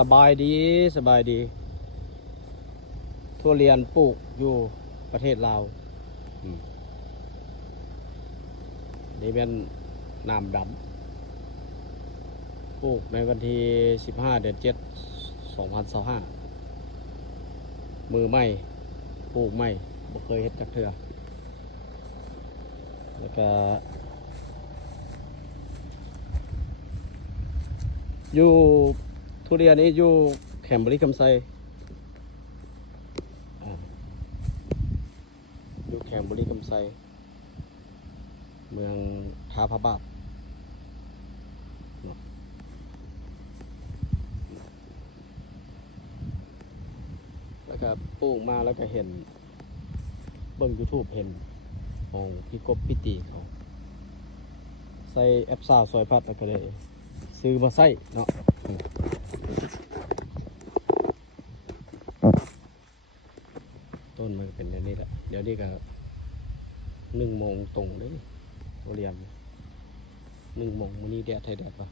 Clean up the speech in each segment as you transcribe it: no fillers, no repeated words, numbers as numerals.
สบายดีสบายดีทุเรียนปลูกอยู่ประเทศลาวนี่เป็นน้ำดำปลูกในวันที่15 เดือน 7 2025มือใหม่ปลูกใหม่บ่เคยเฮ็ดจักเทื่อแล้วก็อยู่ทุเรียนนี้อยู่แคมบริคำไซอยู่แคมบริคำไซเมืองท่าพระบาทแล้วก็ปลูกมาแล้วก็เห็นเบิ่ง YouTube เห็นของพี่กบพี่ตีเขาใส่แอปซาซอยพัดแล้วก็เลยซื้อมาใส่เนาะต้นมันเป็นแบบนี้แหละเดี๋ยวนี้ก็1 โมงตรงเลยเรียน1 โมงมื้อนี้แดดไทยแดดป่ะ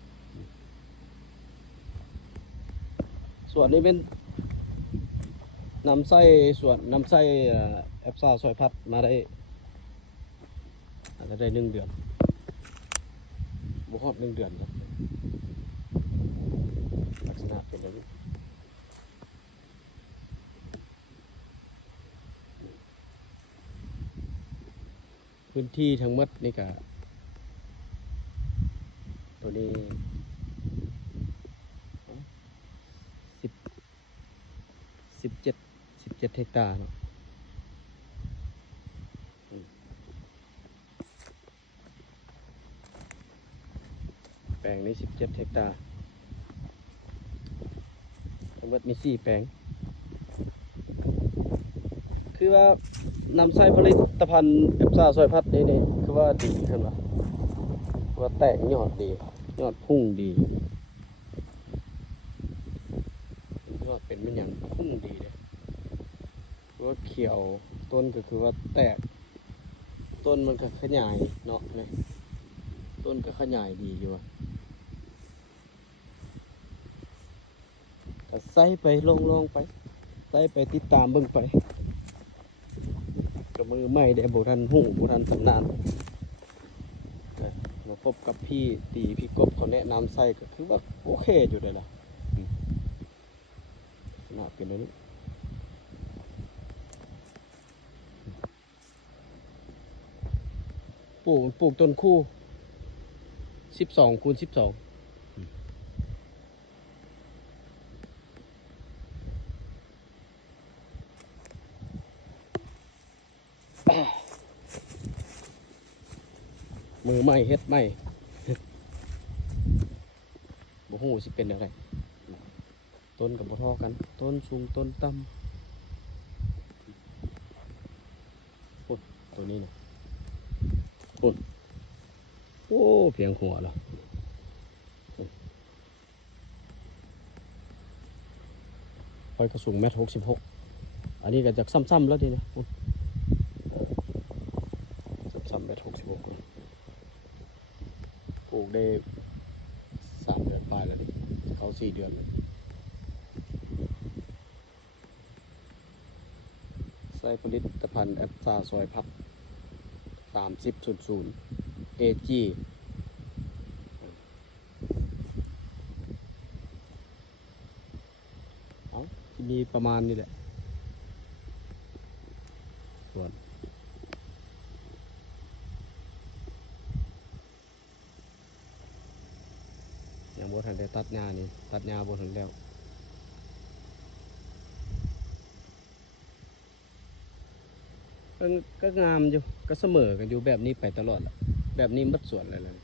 ส่วนนี้เป็นนำไส้ส่วนนำไส้แอปซ่าซอยพัดมาได้อาจจะได้1 เดือนบุคคล1 เดือนครับลักษณะเป็นแบบนี้พื้นที่ทั้งหมดนี่ก็ตัวนี้17 เฮกตาร์เนาะแปลงนี้17 เฮกตาร์ทั้งหมดมี4 แปลงคือว่านำไส้ผลิตภัณฑ์แอปซ่าซอยพัดนี่คือว่าดีขึ้นว่ะว่าแตกยอดดียอดพุ่งดียอดเป็นมันอย่างพุ่งดีเลยว่าเขียวต้นก็คือว่าแตกต้นมันก็ขยายเนาะเนี่ยต้นก็ขยายดีอยู่ก็ใส่ไปลองไปใส่ไปติดตามเบิ่งไปกับมือใหม่ได้โบราณหูโบราณสำนานมาพบกับพี่ตีพี่กบเขาแนะนำใส่ก็คือว่าโอเคอยู่เลยล่ะน่าเป็นแบบนี้ปลูกต้นคู่12 x 12มือใหม่เฮ็ดใหม่บ่ฮู้สิเป็นอะไรต้นกับบ่เท่ากันต้นสูงต้นต่ำปุ๊บตัวนี้นะปุ๊บโอ้เพียงหัวเหรอคอยกระสูง1.66 mอันนี้ก็จากซ้ำๆแล้วดีนะซ้ำ1.66 mปลูกได้3 เดือนปลายแล้วดิเขา4 เดือนแล้วใส่ผลิตภัณฑ์แอปซาซอยพับ3000 AG เอาที่มีประมาณนี้แหละส่วนอย่างบทันได้ตัดหญ้านี่ตัดหญ้าบทันแล้วก็งามอยู่ก็เสมอกันอยู่แบบนี้ไปตลอดแหละแบบนี้มัดส่วนอะไรเลย